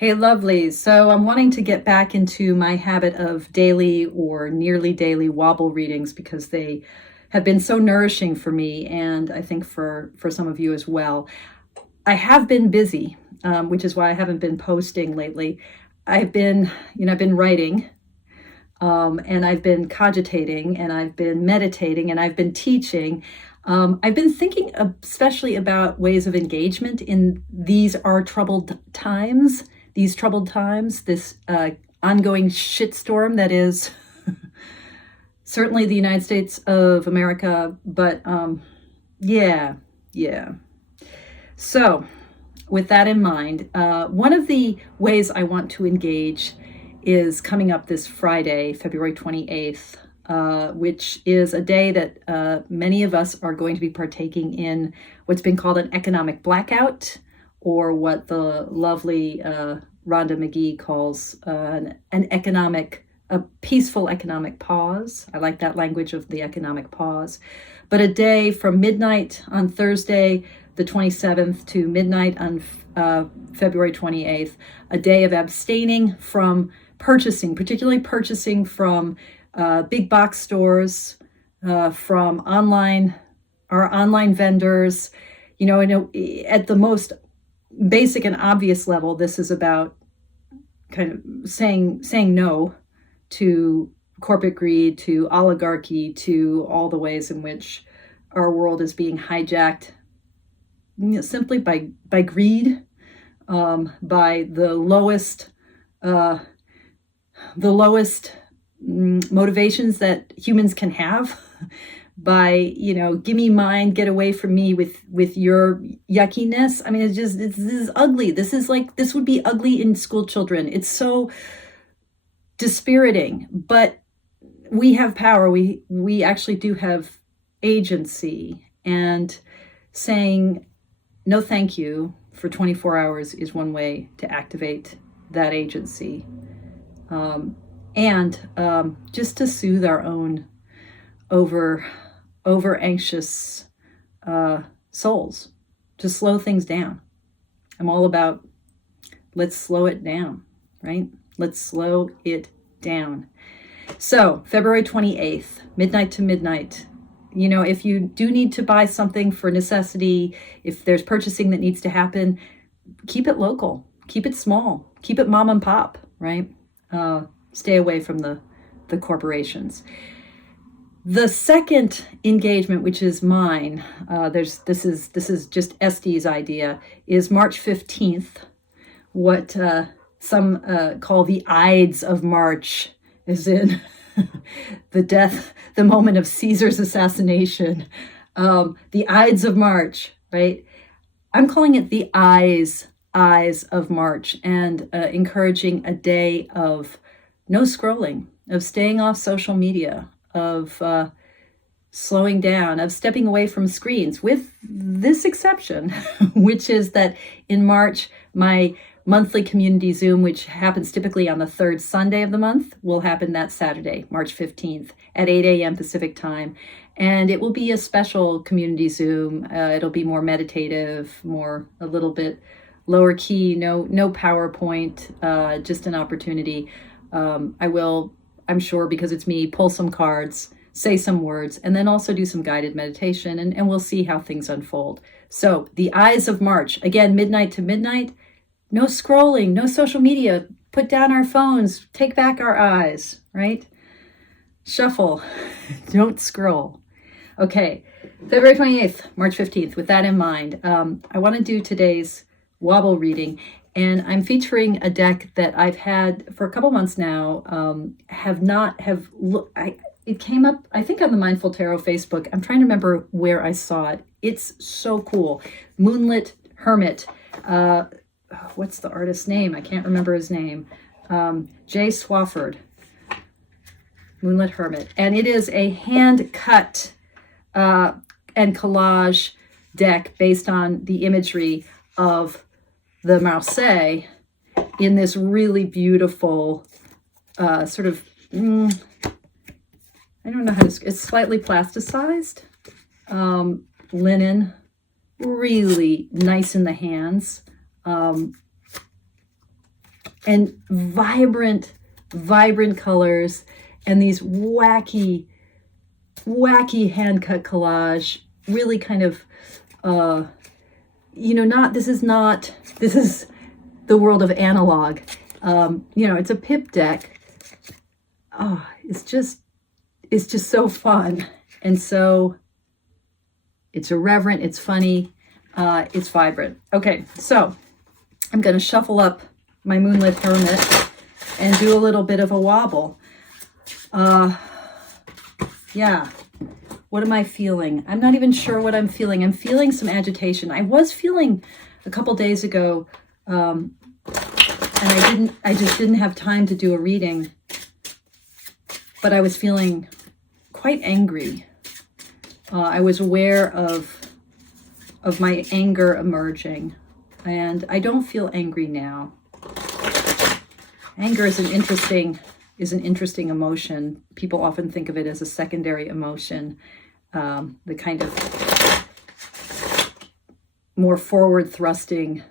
Hey, lovely. So I'm wanting to get back into my habit of daily or nearly daily Wobble readings because they have been so nourishing for me, and I think for some of you as well. I have been busy, which is why I haven't been posting lately. I've been writing, and I've been cogitating, and I've been meditating, and I've been teaching. I've been thinking especially about ways of engagement in these are troubled times, this ongoing shitstorm that is certainly the United States of America. But yeah, yeah. So, with that in mind, one of the ways I want to engage is coming up this Friday, February 28th, which is a day that many of us are going to be partaking in what's been called an economic blackout, or what the lovely Rhonda McGee calls a peaceful economic pause. I like that language of the economic pause. But a day from midnight on Thursday, the 27th, to midnight on February 28th, a day of abstaining from purchasing, particularly purchasing from big box stores, from our online vendors. At the most basic and obvious level, this is about kind of saying no to corporate greed, to oligarchy, to all the ways in which our world is being hijacked, simply by greed, by the lowest motivations that humans can have, by give me mine, get away from me with your yuckiness. I mean, this is ugly. This would be ugly in school children. It's so dispiriting. But we have power. We actually do have agency, and saying no thank you for 24 hours is one way to activate that agency, and just to soothe our own over anxious souls, to slow things down. I'm all about, let's slow it down, right? Let's slow it down. So February 28th, midnight to midnight. If you do need to buy something for necessity, if there's purchasing that needs to happen, keep it local, keep it small, keep it mom and pop, right? Stay away from the corporations. The second engagement, which is mine, this is just Estee's idea, is March 15th, what some call the Ides of March, as in the moment of Caesar's assassination. The Ides of March, right? I'm calling it the eyes of March, and encouraging a day of no scrolling, of staying off social media, of slowing down, of stepping away from screens, with this exception, which is that in March, my monthly community Zoom, which happens typically on the third Sunday of the month, will happen that Saturday, March 15th at 8 a.m. Pacific time. And it will be a special community Zoom. It'll be more meditative, a little bit lower key, no PowerPoint, just an opportunity. I will, I'm sure, because it's me, pull some cards, say some words, and then also do some guided meditation, and we'll see how things unfold. So the Eyes of March, again, midnight to midnight, no scrolling, no social media, put down our phones, take back our eyes, right? Shuffle, don't scroll. Okay, February 28th, March 15th, with that in mind, I want to do today's Wobble reading. And I'm featuring a deck that I've had for a couple months now. It came up, I think, on the Mindful Tarot Facebook. I'm trying to remember where I saw it. It's so cool. Moonlit Hermit. What's the artist's name? I can't remember his name. Jay Swafford. Moonlit Hermit. And it is a hand-cut and collage deck based on the imagery of the Marseille in this really beautiful sort of, I don't know how to, it's slightly plasticized linen, really nice in the hands. and vibrant, vibrant colors, and these wacky hand-cut collage, really kind of, this is the world of analog. It's a pip deck. Oh, it's just so fun. And so it's irreverent, it's funny, it's vibrant. Okay, so I'm going to shuffle up my Moonlit Hermit and do a little bit of a wobble. Yeah. What am I feeling? I'm not even sure what I'm feeling. I'm feeling some agitation. I was feeling a couple days ago, and I just didn't have time to do a reading, but I was feeling quite angry. I was aware of my anger emerging, and I don't feel angry now. Anger is an interesting emotion. People often think of it as a secondary emotion, the kind of more forward thrusting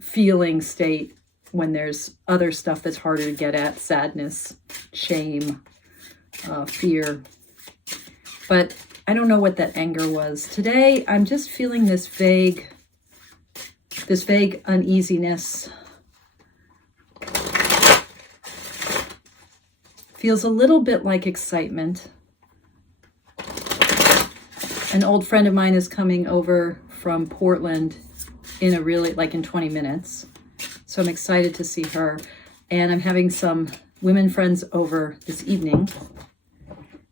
feeling state when there's other stuff that's harder to get at: sadness, shame, fear. But I don't know what that anger was. Today, I'm just feeling this vague uneasiness. Feels a little bit like excitement. An old friend of mine is coming over from Portland in 20 minutes. So I'm excited to see her. And I'm having some women friends over this evening.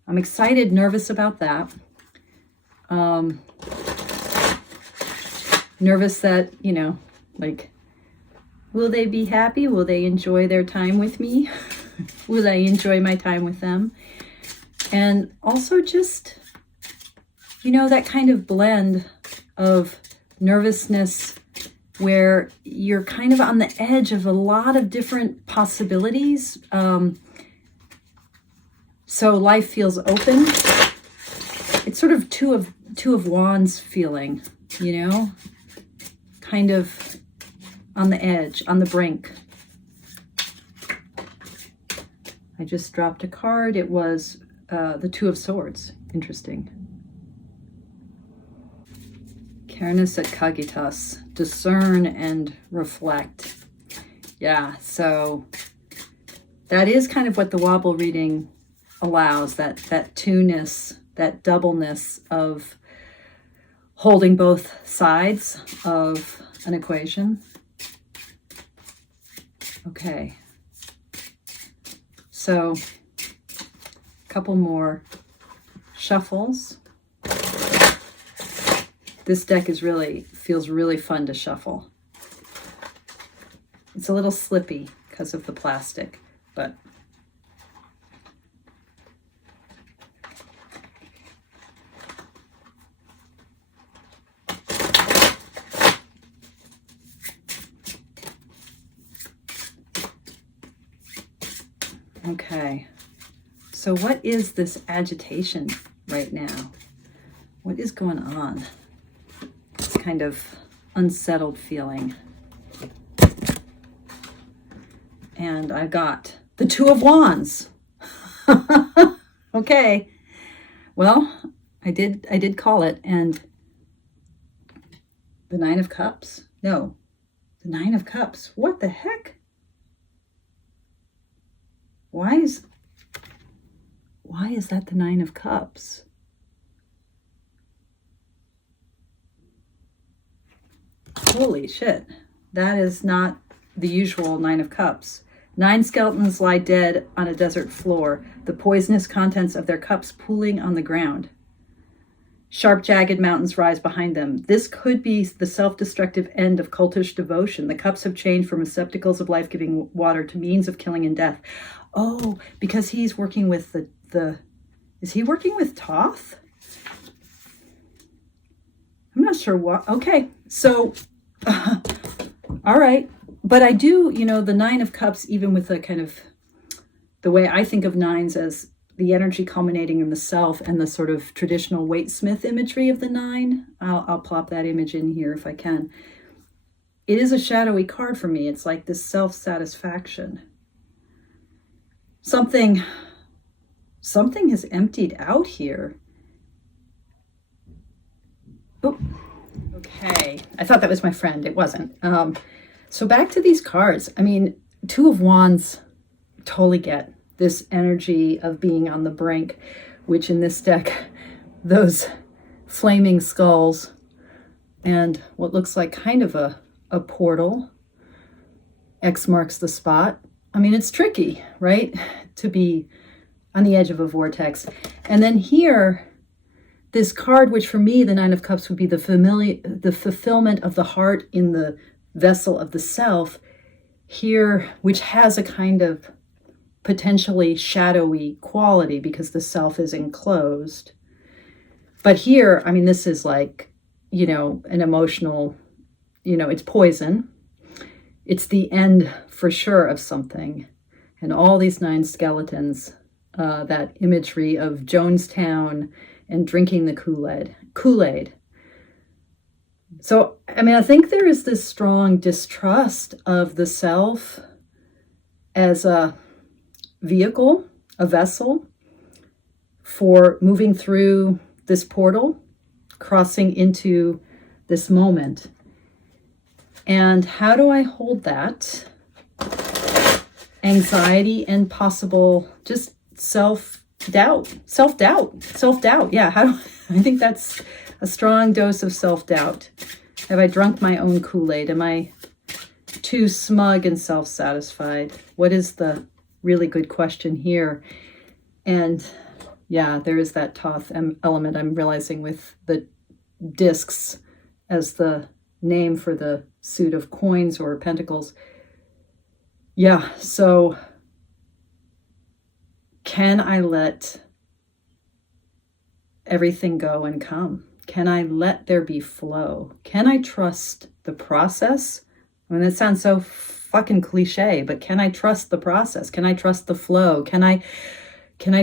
I'm excited, nervous about that. Nervous that, will they be happy? Will they enjoy their time with me? Will I enjoy my time with them? And also just, that kind of blend of nervousness where you're kind of on the edge of a lot of different possibilities. So life feels open. It's sort of two of wands feeling, kind of on the edge, on the brink. I just dropped a card. It was the Two of Swords. Interesting. Carenus et Cagitas. Discern and reflect. Yeah, so that is kind of what the Wobble reading allows, that two-ness, that doubleness of holding both sides of an equation. Okay. So, a couple more shuffles. This deck feels really fun to shuffle. It's a little slippy because of the plastic, but okay. So what is this agitation right now? What is going on? This kind of unsettled feeling. And I got the Two of Wands. Okay. Well, I did call it. And the Nine of Cups. No, the Nine of Cups. What the heck? Why is that the Nine of Cups? Holy shit. That is not the usual Nine of Cups. 9 skeletons lie dead on a desert floor, the poisonous contents of their cups pooling on the ground. Sharp, jagged mountains rise behind them. This could be the self-destructive end of cultish devotion. The cups have changed from receptacles of life-giving water to means of killing and death. Oh, because he's working with is he working with Thoth? I'm not sure what. Okay, so, all right. But I do, the Nine of Cups, even with the kind of, the way I think of nines as the energy culminating in the self and the sort of traditional Waite Smith imagery of the nine. I'll plop that image in here if I can. it is a shadowy card for me. It's like this self-satisfaction. Something has emptied out here. Oh, okay. I thought that was my friend. It wasn't. So back to these cards. I mean, Two of Wands, totally get this energy of being on the brink, which in this deck, those flaming skulls and what looks like kind of a portal. X marks the spot. I mean, it's tricky, right? To be on the edge of a vortex. And then here, this card, which for me, the Nine of Cups would be the fulfillment of the heart in the vessel of the self, here, which has a kind of potentially shadowy quality because the self is enclosed. But here, I mean, this is like, an emotional, it's poison. It's the end for sure of something. And all these 9 skeletons, that imagery of Jonestown and drinking the Kool-Aid. So, I mean, I think there is this strong distrust of the self as a vehicle, a vessel for moving through this portal, crossing into this moment. And how do I hold that anxiety and possible just self-doubt? Yeah, I think that's a strong dose of self-doubt. Have I drunk my own Kool-Aid? Am I too smug and self-satisfied? What is the really good question here? And yeah, there is that Thoth element I'm realizing with the discs as the name for the suit of coins or pentacles. Yeah, so can I let everything go and come? Can I let there be flow? Can I trust the process? I mean, that sounds so fucking cliche, but can I trust the process? Can I trust the flow? Can I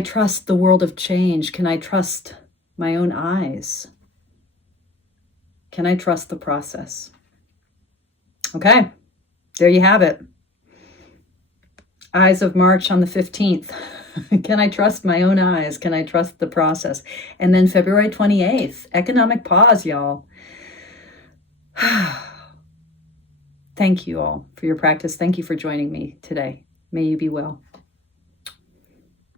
trust the world of change? Can I trust my own eyes? Can I trust the process? Okay, there you have it. Eyes of March on the 15th. Can I trust my own eyes? Can I trust the process? And then February 28th, economic pause, y'all. Thank you all for your practice. Thank you for joining me today. May you be well.